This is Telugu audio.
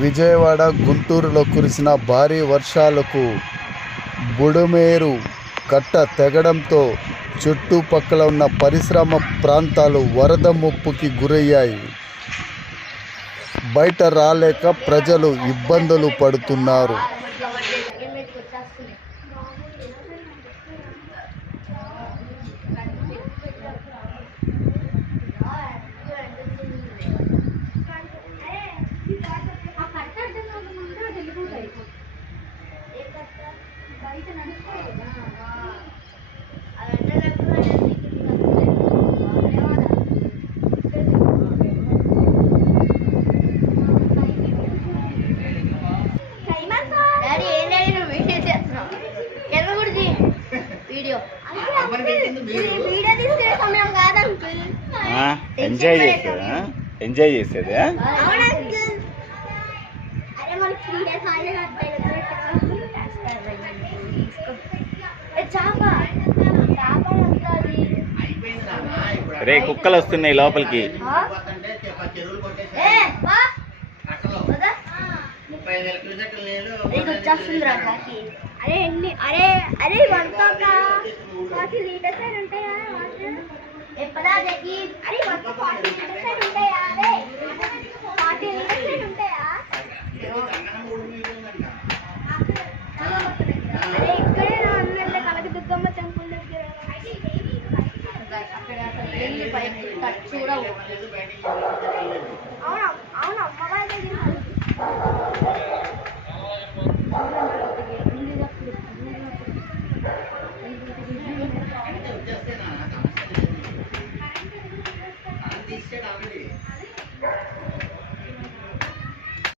విజయవాడ, గుంటూరులో కురిసిన భారీ వర్షాలకు బుడమేరు కట్ట తెగడంతో చుట్టుపక్కల ఉన్న పరిశ్రమ ప్రాంతాలు వరద ముప్పుకి గురయ్యాయి. బయట రాలేక ప్రజలు ఇబ్బందులు పడుతున్నారు. ఎంజాయ్ చేసేది రే కుక్కలు వస్తున్నాయి లోపలికి. ఎప్పటికీ అరే 40 లీటర్స్ ఉంటాయా?